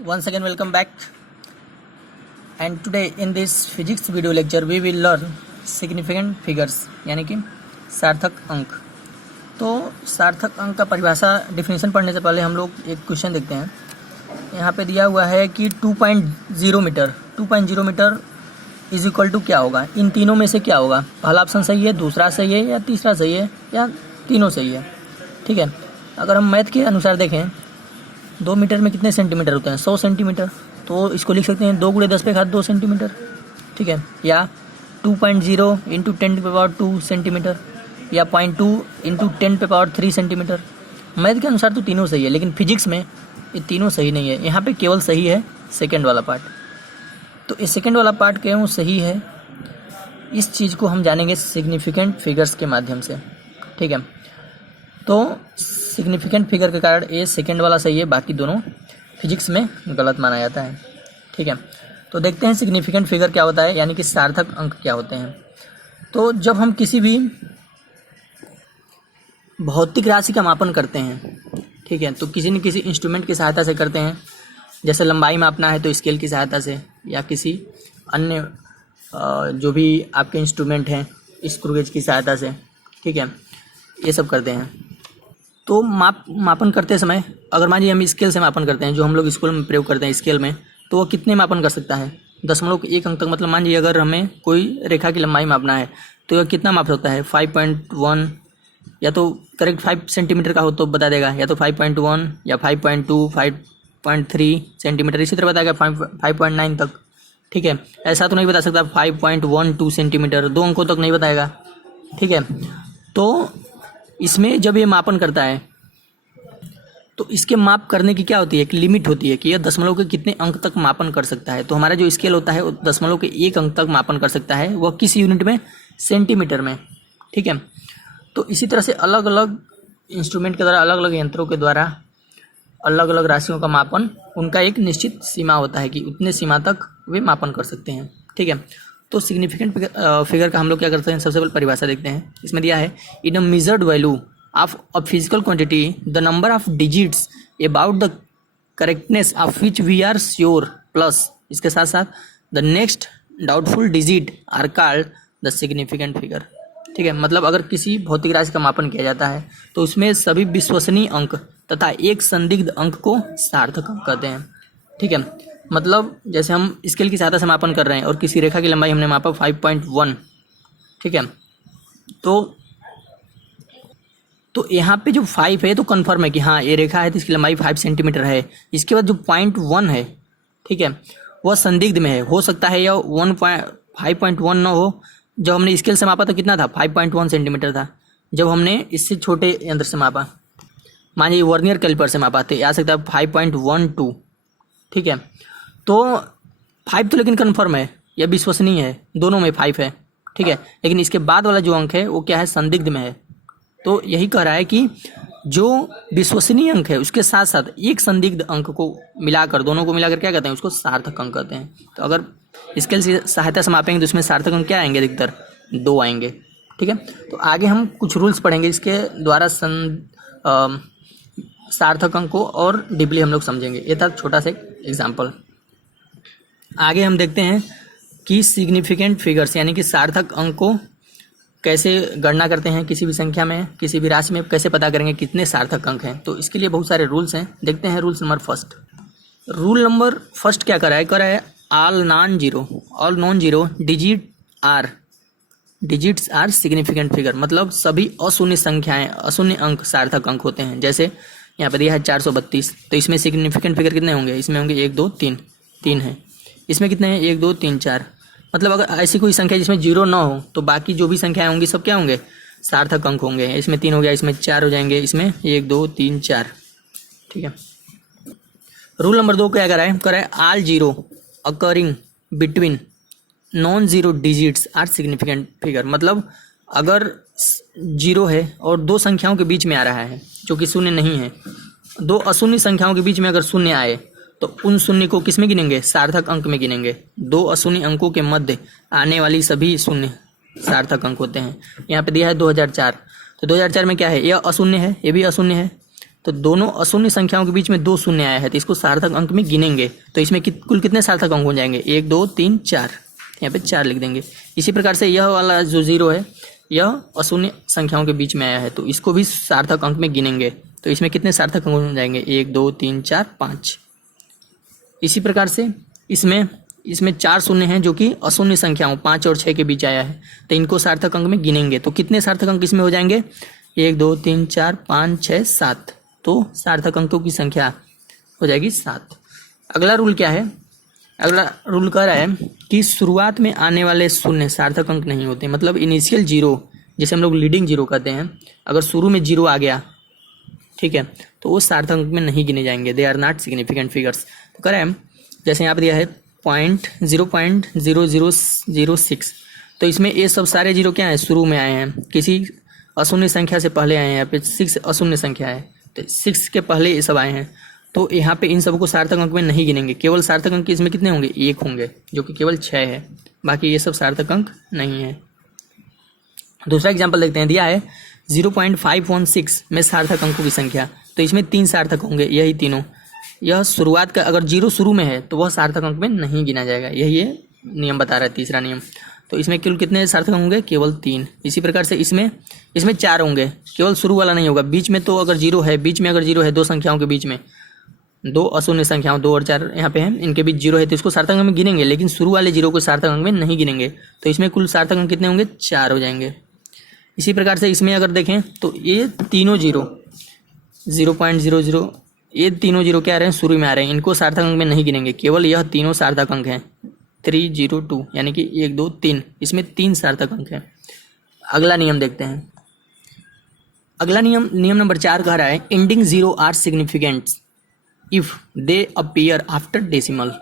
Once again welcome back, and today in this physics video lecture we will learn significant figures यानी कि सार्थक अंक। तो सार्थक अंक का परिभाषा डिफिनेशन पढ़ने से पहले हम लोग एक क्वेश्चन देखते हैं। यहाँ पे दिया हुआ है कि 2.0 मीटर इज इक्वल टू क्या होगा, इन तीनों में से क्या होगा। पहला ऑप्शन सही है, दूसरा सही है, या तीसरा सही है, या तीनों सही है। ठीक है, अगर हम मैथ के अनुसार देखें 2 मीटर में कितने सेंटीमीटर होते हैं, 100 सेंटीमीटर। तो इसको लिख सकते हैं 2 × 10⁻² सेंटीमीटर। ठीक है, या 2.0 × 10⁻² सेंटीमीटर, या 0.2 × 10⁻³ सेंटीमीटर। मैथ के अनुसार तो तीनों सही है, लेकिन फिजिक्स में ये तीनों सही नहीं है। यहाँ पे केवल सही है सेकंड वाला पार्ट। तो इस सेकंड वाला पार्ट क्यों सही है, इस चीज़ को हम जानेंगे सिग्निफिकेंट फिगर्स के माध्यम से। ठीक है, तो सिग्निफिकेंट फिगर के कारण ये सेकंड वाला सही है, बाकी दोनों फिजिक्स में गलत माना जाता है। ठीक है, तो देखते हैं सिग्निफिकेंट फिगर क्या होता है, यानी कि सार्थक अंक क्या होते हैं। तो जब हम किसी भी भौतिक राशि का मापन करते हैं, ठीक है, तो किसी न किसी इंस्ट्रूमेंट की सहायता से करते हैं। जैसे लंबाई मापना है तो स्केल की सहायता से, या किसी अन्य जो भी आपके इंस्ट्रूमेंट हैं स्क्रू गेज की सहायता से। ठीक है, ये सब करते हैं। तो मापन करते समय अगर मान लीजिए हम स्केल से मापन करते हैं, जो हम लोग स्कूल में प्रयोग करते हैं स्केल में, तो वो कितने मापन कर सकता है, 0.1 अंक तक। मतलब मान लीजिए अगर हमें कोई रेखा की लंबाई मापना है तो यह कितना माप सकता है, 5.1, या तो करेक्ट 5 सेंटीमीटर का हो तो बता देगा, या तो 5.1 या 5.2, 5.3 सेंटीमीटर, इसी तरह बताएगा 5.9 तक। ठीक है, ऐसा तो नहीं बता सकता 5.12 सेंटीमीटर, 2 अंकों तक नहीं बताएगा। ठीक है, तो इसमें जब ये मापन करता है तो इसके माप करने की क्या होती है, एक लिमिट होती है कि यह दशमलव के कितने अंक तक मापन कर सकता है। तो हमारा जो स्केल होता है वो 0.1 अंक तक मापन कर सकता है, वह किस यूनिट में, सेंटीमीटर में। ठीक है, तो इसी तरह से अलग अलग इंस्ट्रूमेंट के द्वारा, अलग अलग यंत्रों के द्वारा अलग अलग राशियों का मापन, उनका एक निश्चित सीमा होता है कि उतने सीमा तक वे मापन कर सकते हैं। ठीक है, तो सिग्निफिकेंट फिगर का हम लोग क्या करते हैं, सबसे पहले परिभाषा देखते हैं। इसमें दिया है in a measured value of a physical quantity the number of digits about the correctness of which we are sure, plus इसके साथ साथ the next doubtful digit are called the significant figure. ठीक है, मतलब अगर किसी भौतिक राशि का मापन किया जाता है तो उसमें सभी विश्वसनीय अंक तथा एक संदिग्ध अंक को सार्थक अंक कहते हैं। ठीक है, मतलब जैसे हम स्केल की सहायता से मापन कर रहे हैं और किसी रेखा की लंबाई हमने मापा 5.1। ठीक है, तो यहाँ पे जो 5 है तो कन्फर्म है कि हाँ ये रेखा है तो इसकी लंबाई 5 सेंटीमीटर है। इसके बाद जो 0.1 है, ठीक है, वह संदिग्ध में है, हो सकता है या 5.1 न हो। जब हमने स्केल से मापा तो कितना था, 5.1 सेंटीमीटर था। जब हमने इससे छोटे यंत्र से मापा, मान लीजिए वर्नियर कैलिपर से मापा, तो आ सकता है 5.12। ठीक है, तो 5 तो लेकिन कन्फर्म है, यह विश्वसनीय है, दोनों में 5 है। ठीक है, लेकिन इसके बाद वाला जो अंक है वो क्या है, संदिग्ध में है। तो यही कह रहा है कि जो विश्वसनीय अंक है उसके साथ साथ एक संदिग्ध अंक को मिलाकर, दोनों को मिलाकर क्या कहते हैं, उसको सार्थक अंक कहते हैं। तो अगर स्केल से सहायता से मापेंगे तो उसमें सार्थक अंक क्या आएंगे, अधिकतर 2 आएंगे। ठीक है, तो आगे हम कुछ रूल्स पढ़ेंगे इसके द्वारा सार्थक अंक को और डीपली हम लोग समझेंगे। ये था छोटा सा एग्जाम्पल। आगे हम देखते हैं कि सिग्निफिकेंट फिगर्स यानी कि सार्थक अंक को कैसे गणना करते हैं, किसी भी संख्या में, किसी भी राशि में कैसे पता करेंगे कितने सार्थक अंक हैं। तो इसके लिए बहुत सारे रूल्स हैं, देखते हैं। रूल नंबर फर्स्ट क्या करा है, all non zero digits are significant figure. मतलब सभी अशून्य संख्याएं, अशून्य अंक सार्थक अंक होते हैं। जैसे यहाँ पे दिया है 432, तो इसमें सिग्निफिकेंट फिगर कितने होंगे, इसमें होंगे 1 2 3 है। इसमें कितने हैं, 1 2 3 4। मतलब अगर ऐसी कोई संख्या जिसमें 0 ना हो तो बाकी जो भी संख्याएं होंगी सब क्या होंगे, सार्थक अंक होंगे। इसमें 3 हो गया, इसमें 4 हो जाएंगे, इसमें 1 2 3 4। ठीक है, रूल नंबर 2 क्या करा है, all zero occurring between non zero digits are significant figure. मतलब अगर 0 है और 2 संख्याओं के बीच में आ रहा है जो कि शून्य नहीं है, 2 अशून्य संख्याओं के बीच में अगर शून्य आए तो उन शून्य को किस में गिनेंगे, सार्थक अंक में गिनेंगे। 2 अशून्य अंकों के मध्य आने वाली सभी शून्य सार्थक अंक होते हैं। यहाँ पे दिया है 2004, तो 2004 में क्या है, यह अशून्य है, ये भी अशून्य है, तो दोनों अशून्य संख्याओं के बीच में 2 शून्य आया है तो इसको सार्थक अंक में गिनेंगे तो इसमें कुल कितने सार्थक अंक हो जाएंगे 1 2 3 4, यहाँ पे 4 लिख देंगे। इसी प्रकार से यह वाला जो 0 है यह अशून्य संख्याओं के बीच में आया है तो इसको भी सार्थक अंक में गिनेंगे तो इसमें कितने सार्थक अंक हो जाएंगे 1 2 3 4 5। इसी प्रकार से इसमें 4 शून्य हैं जो कि अशून्य संख्याओं 5 और 6 के बीच आया है तो इनको सार्थक अंक में गिनेंगे तो कितने सार्थक अंक इसमें हो जाएंगे 1 2 3 4 5 6 7, तो सार्थक अंकों की संख्या हो जाएगी 7। अगला रूल क्या है, अगला रूल कह रहा है कि शुरुआत में आने वाले शून्य सार्थक अंक नहीं होते, मतलब इनिशियल 0 जैसे हम लोग लीडिंग 0 कहते हैं, अगर शुरू में 0 आ गया ठीक है तो वो सार्थक अंक में नहीं गिने जाएंगे, they are not significant figures. तो कह रहे हैं जैसे यहाँ पर दिया है 0.0006 तो इसमें ये सब सारे 0 क्या है शुरू में आए हैं, किसी अशून्य संख्या से पहले आए हैं, यहाँ पे 6 अशून्य संख्या है तो 6 के पहले ये सब आए हैं तो यहाँ पे इन सबको सार्थक अंक में नहीं गिनेंगे, केवल सार्थक अंक इसमें कितने होंगे 1 होंगे जो कि केवल 6 है, बाकी ये सब सार्थक अंक नहीं है। दूसरा एग्जाम्पल देखते हैं, दिया है 0.516 में सार्थक अंकों की संख्या, तो इसमें 3 सार्थक होंगे, यही तीनों। यह शुरुआत का अगर 0 शुरू में है तो वह सार्थक अंक में नहीं गिना जाएगा, यही ये नियम बता रहा है तीसरा नियम। तो इसमें कुल कितने सार्थक होंगे केवल 3। इसी प्रकार से इसमें 4 होंगे, केवल शुरू वाला नहीं होगा, बीच में तो अगर 0 है, बीच में अगर 0 है 2 संख्याओं के बीच में, 2 अशून्य संख्याओं 2 और 4 यहाँ पे हैं, इनके बीच 0 है तो इसको सार्थक अंक में गिनेंगे, लेकिन शुरू वाले 0 को सार्थक अंक में नहीं गिनेंगे तो इसमें कुल सार्थक अंक कितने होंगे 4 हो जाएंगे। इसी प्रकार से इसमें अगर देखें तो ये तीनों 0.00 ये तीनों 0 क्या आ रहे हैं शुरू में आ रहे हैं, इनको सार्थक अंक में नहीं गिनेंगे, केवल यह तीनों सार्थक अंक हैं 302 यानी कि 1 2 3, इसमें 3 सार्थक अंक हैं। अगला नियम देखते हैं, अगला नियम नंबर 4 कह रहा है ending 0 are significant if they appear after decimal.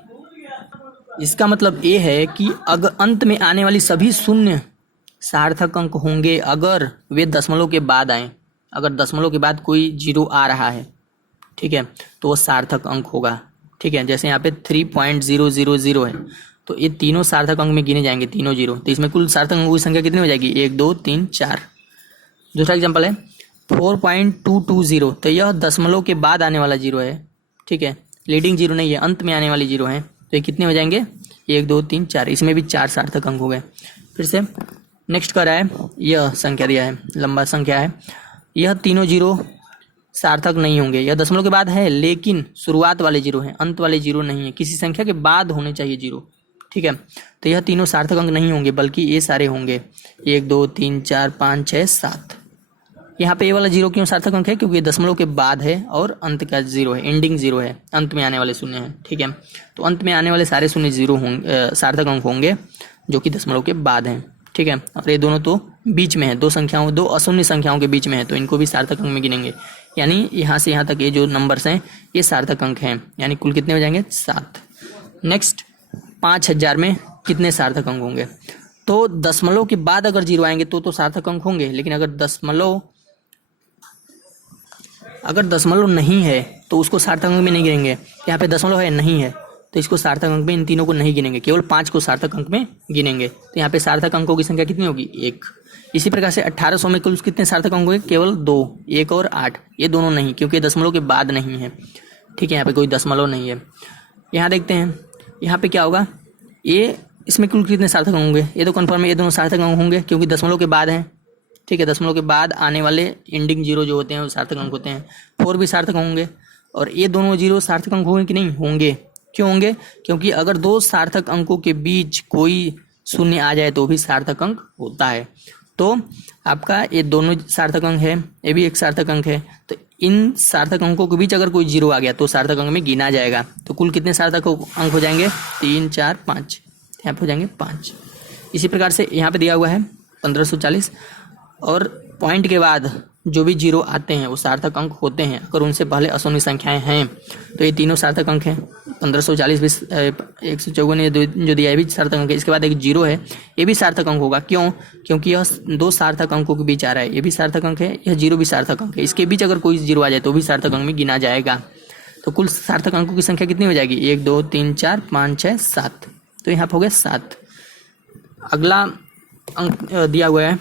इसका मतलब ये है कि अगर अंत में आने वाली सभी शून्य सार्थक अंक होंगे अगर वे दशमलव के बाद आए, अगर दशमलव के बाद कोई 0 आ रहा है ठीक है तो वो सार्थक अंक होगा। ठीक है, जैसे यहाँ पे 3.000 है तो ये तीनों सार्थक अंक में गिने जाएंगे, तीनों 0, तो इसमें कुल सार्थक अंकों की संख्या कितनी हो जाएगी 1 2 3 4। दूसरा एग्जांपल है 4.220 तो यह दशमलव के बाद आने वाला 0 है, ठीक है, लीडिंग 0 नहीं है, अंत में आने वाली 0 है तो ये कितने हो जाएंगे 1 2 3 4, इसमें भी 4 सार्थक अंक हो गए। फिर से नेक्स्ट कर रहा है, यह संख्या दिया है, लंबा संख्या है, यह तीनों 0 सार्थक नहीं होंगे, यह दशमलव के बाद है लेकिन शुरुआत वाले 0 हैं, अंत वाले 0 नहीं है, किसी संख्या के बाद होने चाहिए 0, ठीक है, तो यह तीनों सार्थक अंक नहीं होंगे बल्कि ये सारे होंगे 1 2 3 4 5 6 7। यहाँ पे ये वाला 0 क्यों सार्थक अंक है, क्योंकि ये दशमलव के बाद है और अंत का 0 है, एंडिंग 0 है, अंत में आने वाले शून्य हैं, ठीक है, तो अंत में आने वाले सारे शून्य 0 होंगे, सार्थक अंक होंगे जो कि दशमलव के बाद हैं, ठीक है, और ये दोनों तो बीच में है, 2 अशून्य संख्याओं के बीच में है तो इनको भी सार्थक अंक में गिनेंगे, यानी यहाँ से यहाँ तक ये जो नंबर्स हैं ये सार्थक अंक हैं, यानी कुल कितने हो जाएंगे 7। नेक्स्ट 5000 में कितने सार्थक अंक होंगे, तो दशमलव के बाद अगर 0 आएंगे तो सार्थक अंक होंगे, लेकिन अगर दशमलव नहीं है तो उसको सार्थक अंक में नहीं गिनेंगे। यहाँ पे दशमलव है नहीं है तो इसको सार्थक अंक में इन तीनों को नहीं गिनेंगे, केवल 5 को सार्थक अंक में गिनेंगे, तो यहाँ पे सार्थक अंकों की संख्या कितनी होगी 1। इसी प्रकार से 1800 में कुल कितने सार्थक अंक होंगे, केवल 2, 1 और 8, ये दोनों नहीं क्योंकि दशमलव के बाद नहीं है, ठीक है, यहाँ पे कोई दशमलव नहीं है। यहाँ देखते हैं यहाँ पे क्या होगा, ये इसमें कुल कितने सार्थक अंक होंगे, ये तो कन्फर्म है, ये दोनों सार्थक अंक होंगे क्योंकि दशमलव के बाद हैं, ठीक है, दशमलव के बाद आने वाले एंडिंग 0 जो होते हैं वो सार्थक अंक होते हैं। 4 भी सार्थक होंगे और ये दोनों 0 सार्थक अंक होंगे कि नहीं होंगे, क्यों होंगे, क्योंकि अगर 2 सार्थक अंकों के बीच कोई शून्य आ जाए तो भी सार्थक अंक होता है, तो आपका ये दोनों सार्थक अंक है, ये भी एक सार्थक अंक है, तो इन सार्थक अंकों के बीच अगर कोई 0 आ गया तो सार्थक अंक में गिना जाएगा। तो कुल कितने सार्थक अंक हो जाएंगे 3 4 5, यहाँ पे हो जाएंगे 5। इसी प्रकार से यहाँ पे दिया हुआ है 1540 और पॉइंट के बाद जो भी 0 आते हैं वो सार्थक अंक होते हैं, अगर उनसे पहले अशून्य संख्याएं हैं तो ये तीनों सार्थक अंक हैं। 1540 भी 154 जो दिया है भी सार्थक अंक है, इसके बाद एक 0 है ये भी सार्थक अंक होगा, क्यों, क्योंकि यह 2 सार्थक अंकों के बीच आ रहा है, ये भी सार्थक अंक है, यह 0 भी सार्थक अंक है, इसके बीच अगर कोई 0 आ जाए तो भी सार्थक अंक में गिना जाएगा। तो कुल सार्थक अंकों की संख्या कितनी हो जाएगी 1 2 3 4 5 6 7, तो यहाँ पर हो गया 7। अगला अंक दिया हुआ है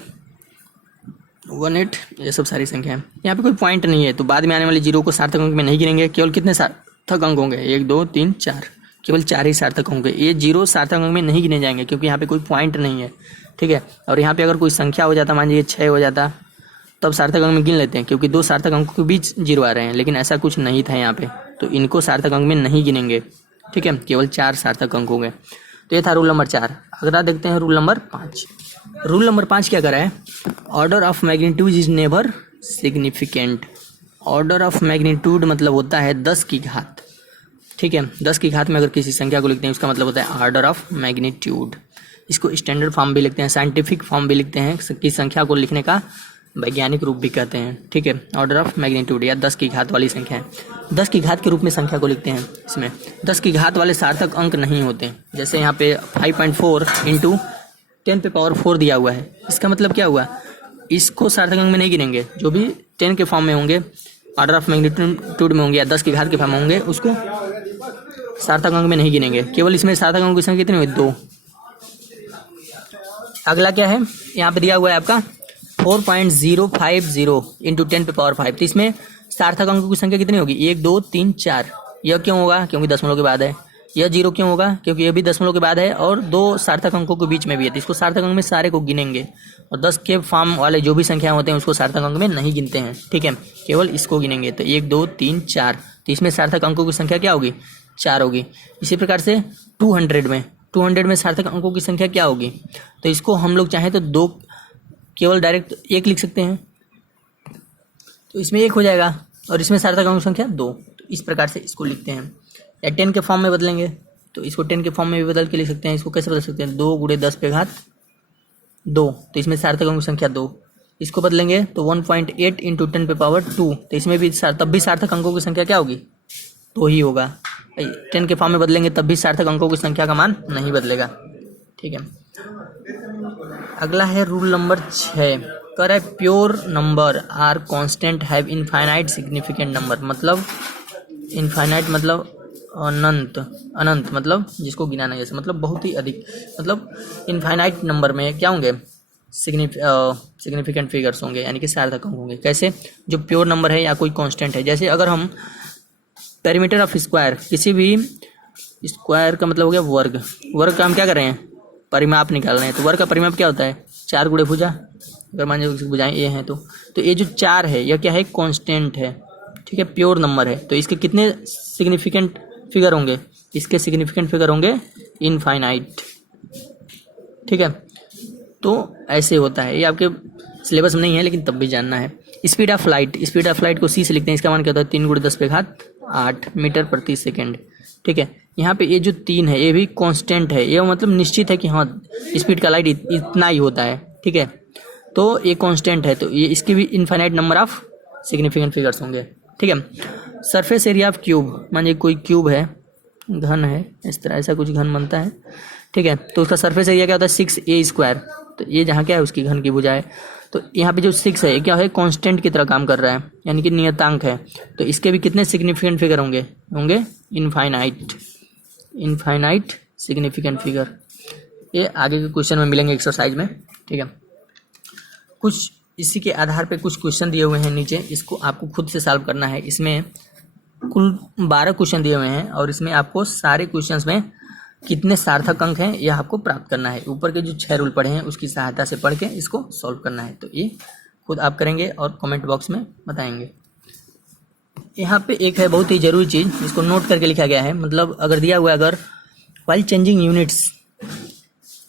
18 ये सब सारी संख्या है। यहाँ पे कोई पॉइंट नहीं है, तो बाद में आने वाले जीरो को सार्थक अंक में नहीं गिनेंगे। केवल कितने सार्थक अंक होंगे? 1 2 3 4, केवल 4 ही सार्थक होंगे। ये जीरो सार्थक अंक में नहीं गिने जाएंगे क्योंकि यहाँ पे कोई पॉइंट नहीं है, ठीक है। और यहाँ पे अगर कोई संख्या हो जाता, मान लीजिए 6 हो जाता, तब सार्थक अंक में गिन लेते हैं क्योंकि दो सार्थक अंकों के बीच जीरो आ रहे हैं, लेकिन ऐसा कुछ नहीं था यहाँ पे, तो इनको सार्थक अंक में नहीं गिनेंगे, ठीक है। केवल 4 सार्थक अंक होंगे। तो ये था रूल नंबर 4। अगला देखते हैं रूल नंबर 5। रूल नंबर 5 क्या करा है? Order of magnitude is never significant. Order of magnitude मतलब होता है 10 की घात, ठीक है। 10 की घात में अगर किसी संख्या को लिखते हैं उसका मतलब होता है ऑर्डर ऑफ मैग्नीट्यूड। इसको स्टैंडर्ड फॉर्म भी लिखते हैं, साइंटिफिक फॉर्म भी लिखते हैं, किसी संख्या को लिखने का वैज्ञानिक रूप भी कहते हैं, ठीक है। ऑर्डर ऑफ मैग्नीट्यूड या 10 की घात वाली संख्या है। 10 की घात के रूप में संख्या को लिखते हैं। इसमें 10 की घात वाले सार्थक अंक नहीं होते। जैसे यहाँ पे 5.4 इंटू 10 पे पावर 4 दिया हुआ है, इसका मतलब क्या हुआ? इसको सार्थक अंक में नहीं गिनेंगे। जो भी 10 के फॉर्म में होंगे, ऑर्डर ऑफ मैग्नीट्यूड में होंगे या 10 की घात के फॉर्म में होंगे, उसको सार्थक अंक में नहीं गिनेंगे। केवल इसमें सार्थक अंक की संख्या कितनी हुई? 2। अगला क्या है? यहाँ पे दिया हुआ है आपका 4.050 इंटू 10 पे पावर 5। तो इसमें सार्थक अंकों की संख्या कितनी होगी? 1 2 3 4। यह क्यों होगा? क्योंकि दशमलव के बाद है। यह 0 क्यों होगा? क्योंकि यह भी दशमलव के बाद है और 2 सार्थक अंकों के बीच में भी है, तो इसको सार्थक अंक में सारे को गिनेंगे। और 10 के फॉर्म वाले जो भी संख्या होते हैं उसको सार्थक अंक में नहीं गिनते हैं, ठीक है। केवल इसको गिनेंगे। तो 1 2 3 4, तो इसमें सार्थक अंकों की संख्या क्या होगी? 4 होगी। इसी प्रकार से 200 में सार्थक अंकों की संख्या क्या होगी? तो इसको हम लोग चाहें तो 2 केवल डायरेक्ट 1 लिख सकते हैं, तो इसमें 1 हो जाएगा और इसमें सार्थक अंक संख्या 2। तो इस प्रकार से इसको लिखते हैं। या 10 के फॉर्म में बदलेंगे तो इसको 10 के फॉर्म में भी बदल के लिख सकते हैं। इसको कैसे बदल सकते हैं? 2 × 10 पे घात 2, तो इसमें सार्थक अंक संख्या 2। इसको बदलेंगे तो 1.8 इंटू 10 पे पावर 2, तो इसमें भी तब भी सार्थक अंकों की संख्या क्या होगी? 2 ही होगा। 10 के फॉर्म में बदलेंगे तब भी सार्थक अंकों की संख्या का मान नहीं बदलेगा, ठीक है। अगला है रूल नंबर 6। कर है pure number are constant have infinite significant number. मतलब इनफाइनाइट मतलब अनंत मतलब जिसको गिना नहीं, जैसे मतलब बहुत ही अधिक, मतलब इनफाइनाइट नंबर में क्या होंगे? सिग्निफिकेंट फिगर्स होंगे, यानी कि सार्थक अंक होंगे। कैसे? जो प्योर नंबर है या कोई कांस्टेंट है। जैसे अगर हम पेरीमीटर ऑफ स्क्वायर, किसी भी स्क्वायर का मतलब हो गया वर्ग का हम क्या कर रहे हैं? परिमाप निकाल रहे हैं। तो वर्ग का परिमाप क्या होता है? 4 × भुजा। अगर मान लीजिए भुजाएं ये हैं तो ये जो 4 है यह क्या है? कांस्टेंट है, ठीक है, प्योर नंबर है। तो इसके कितने सिग्निफिकेंट फिगर होंगे? इसके सिग्निफिकेंट फिगर होंगे इनफाइनाइट, ठीक है। तो ऐसे होता है। ये आपके सिलेबस में नहीं है लेकिन तब भी जानना है। स्पीड ऑफ लाइट को सी से लिखते हैं। इसका मान क्या होता है? 3 × 10 पे घात 8 मीटर प्रति सेकेंड, ठीक है। यहाँ पे ये जो 3 है ये भी कांस्टेंट है, ये मतलब निश्चित है कि हाँ स्पीड का लाइट इतना ही होता है, ठीक है। तो ये कांस्टेंट है, तो ये इसकी भी infinite number of significant figures होंगे, ठीक है। सरफेस एरिया ऑफ क्यूब, मान लीजिए कोई क्यूब है, घन है, इस तरह ऐसा कुछ घन बनता है, ठीक है। तो उसका सरफेस एरिया क्या होता है? 6a²। तो ये जहाँ क्या है उसकी घन की भुजा है। तो यहाँ पे जो 6 है ये क्या है? कांस्टेंट की तरह काम कर रहा है, यानी कि नियतांक है। तो इसके भी कितने सिग्निफिकेंट फिगर होंगे? Infinite significant figure. ये आगे के क्वेश्चन में मिलेंगे एक्सरसाइज में, ठीक है। कुछ इसी के आधार पे कुछ क्वेश्चन दिए हुए हैं नीचे, इसको आपको खुद से सॉल्व करना है। इसमें कुल 12 क्वेश्चन दिए हुए हैं और इसमें आपको सारे क्वेश्चंस में कितने सार्थक अंक हैं यह आपको प्राप्त करना है। ऊपर के जो 6 रूल पढ़े हैं उसकी सहायता से पढ़ के इसको सॉल्व करना है। तो ये खुद आप करेंगे और कमेंट बॉक्स में बताएंगे। यहाँ पे एक है बहुत ही जरूरी चीज़, जिसको नोट करके लिखा गया है। मतलब अगर दिया हुआ है, अगर व्हाइल चेंजिंग यूनिट्स,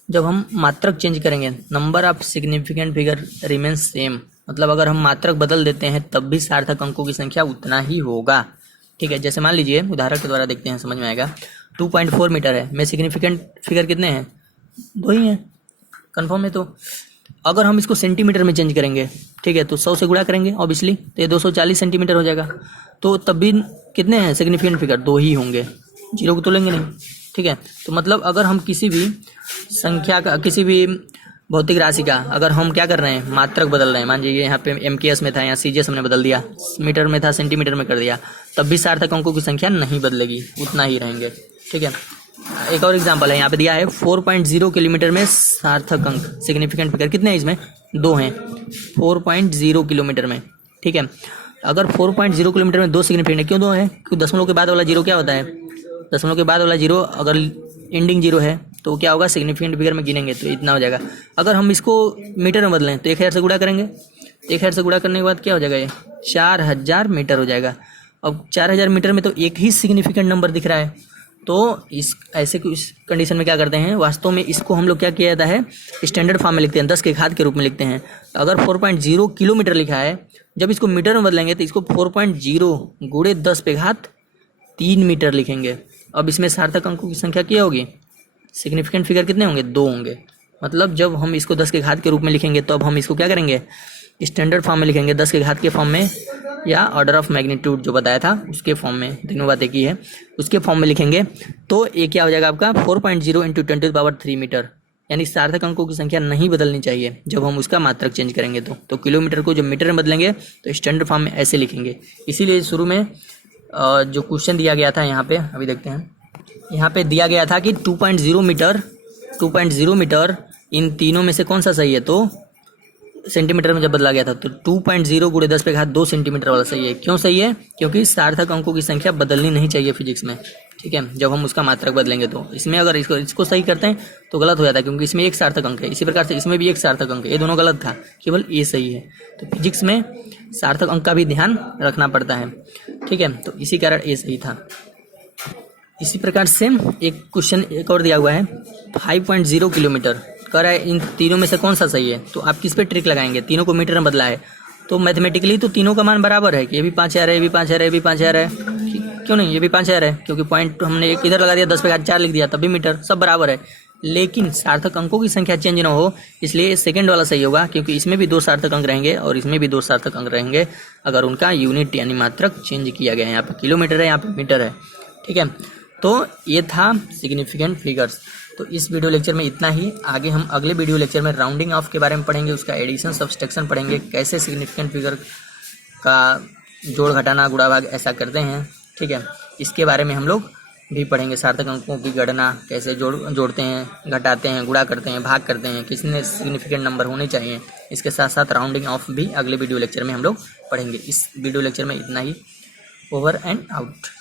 जब हम मात्रक चेंज करेंगे, number of significant figure remains same, मतलब अगर हम मात्रक बदल देते हैं तब भी सार्थक अंकों की संख्या उतना ही होगा, ठीक है। जैसे मान लीजिए उदाहरण के द्वारा देखते हैं, समझ में आएगा। 2.4 मीटर है, में सिग्निफिकेंट फिगर कितने हैं? 2 ही हैं, कन्फर्म है। तो अगर हम इसको सेंटीमीटर में चेंज करेंगे, ठीक है, तो 100 से गुणा करेंगे ऑब्वियसली, तो ये 240 सेंटीमीटर हो जाएगा। तो तब भी कितने हैं सिग्निफिकेंट फिगर? 2 ही होंगे, 0 को तो लेंगे नहीं, ठीक है। तो मतलब अगर हम किसी भी संख्या का, किसी भी भौतिक राशि का अगर हम क्या कर रहे हैं, मात्रक बदल रहे हैं, मान लीजिए यहाँ पे MKS में था, यहाँ CGS हमने बदल दिया, मीटर में था सेंटीमीटर में कर दिया, तब भी सार्थक अंकों की संख्या नहीं बदलेगी, उतना ही रहेंगे, ठीक है। एक और एग्जांपल है, यहाँ पे दिया है 4.0 किलोमीटर में सार्थक अंक सिग्निफिकेंट फिगर कितने हैं इसमें? 2 हैं 4.0 किलोमीटर में, ठीक है। अगर 4.0 किलोमीटर में 2 सिग्निफिकेंट है, क्यों 2 है? क्योंकि दशमलव के बाद वाला जीरो क्या होता है? दशमलव के बाद वाला जीरो अगर एंडिंग जीरो है तो क्या होगा? सिग्निफिकेंट फिगर में गिनेंगे तो इतना हो जाएगा। अगर हम इसको मीटर में बदलें तो 1000 से गुणा करेंगे, 1000 से गुणा करने के बाद क्या हो जाएगा? ये 4000 मीटर हो जाएगा। अब 4000 मीटर में तो एक ही सिग्निफिकेंट नंबर दिख रहा है, तो इस ऐसे इस कंडीशन में क्या करते हैं, वास्तव में इसको हम लोग क्या किया जाता है, स्टैंडर्ड फॉर्म में लिखते हैं, 10 के घात के रूप में लिखते हैं। अगर 4.0 किलोमीटर लिखा है, जब इसको मीटर में बदलेंगे तो इसको 4.0 गुणे 10 पे घात 3 मीटर लिखेंगे। अब इसमें सार्थक अंकों की संख्या क्या होगी? सिग्निफिकेंट फिगर कितने होंगे? 2 होंगे। मतलब जब हम इसको 10 के घात के रूप में लिखेंगे तो अब हम इसको क्या करेंगे? स्टैंडर्ड फॉर्म में लिखेंगे, 10 के घात के फॉर्म में, या ऑर्डर ऑफ मैग्नीट्यूड जो बताया था उसके फॉर्म में, तीनों बातें की है, उसके फॉर्म में लिखेंगे। तो ये क्या हो जाएगा आपका? 4.0 × 10⁻³ मीटर। यानी सार्थक अंकों की संख्या नहीं बदलनी चाहिए जब हम उसका मात्रक चेंज करेंगे। तो किलोमीटर को जब मीटर में बदलेंगे तो स्टैंडर्ड फॉर्म में ऐसे लिखेंगे। इसीलिए शुरू में जो क्वेश्चन दिया गया था यहाँ पे, अभी देखते हैं, यहाँ पे दिया गया था कि 2.0 मीटर इन तीनों में से कौन सा सही है? तो सेंटीमीटर में जब बदला गया था तो 2.0 गुणे 10 पे घात 2 सेंटीमीटर वाला सही है। क्यों सही है? क्योंकि सार्थक अंकों की संख्या बदलनी नहीं चाहिए फिजिक्स में, ठीक है, जब हम उसका मात्रक बदलेंगे। तो इसमें अगर इसको सही करते हैं तो गलत हो जाता है, क्योंकि इसमें एक सार्थक अंक है। इसी प्रकार से इसमें भी एक सार्थक अंक है, ये दोनों गलत था, केवल ये सही है। तो फिजिक्स में सार्थक अंक का भी ध्यान रखना पड़ता है, ठीक है। तो इसी कारण ये सही था। इसी प्रकार से एक क्वेश्चन एक और दिया हुआ है, 5.0 किलोमीटर कह रहा है, इन तीनों में से कौन सा सही है? तो आप किस पे ट्रिक लगाएंगे? तीनों को मीटर में बदला है तो मैथमेटिकली तो तीनों का मान बराबर है कि ये भी 5000 है, ये भी 5000 है, ये भी 5000 है, क्यों नहीं? ये भी 5000 है, क्योंकि पॉइंट हमने एक इधर लगा दिया, 10 पे घात 4 लिख दिया, तब भी मीटर, सब बराबर है। लेकिन सार्थक अंकों की संख्या चेंज ना हो, इसलिए सेकंड वाला सही होगा, क्योंकि इसमें भी 2 सार्थक अंक रहेंगे और इसमें भी 2 सार्थक अंक रहेंगे अगर उनका यूनिट यानी मात्रक चेंज किया गया है। यहाँ पे किलोमीटर है, यहाँ पे मीटर है, ठीक है। तो ये था सिग्निफिकेंट फिगर्स। तो इस वीडियो लेक्चर में इतना ही। आगे हम अगले वीडियो लेक्चर में राउंडिंग ऑफ के बारे में पढ़ेंगे, उसका एडिशन सब्सट्रैक्शन पढ़ेंगे, कैसे सिग्निफिकेंट फिगर का जोड़ घटाना गुणा भाग ऐसा करते हैं, ठीक है। इसके बारे में हम लोग भी पढ़ेंगे, सार्थक अंकों की गणना कैसे जोड़ते हैं, घटाते हैं, गुणा करते हैं, भाग करते हैं, कितने सिग्निफिकेंट नंबर होने चाहिए। इसके साथ साथ राउंडिंग ऑफ भी अगले वीडियो लेक्चर में हम लोग पढ़ेंगे। इस वीडियो लेक्चर में इतना ही। Over and out.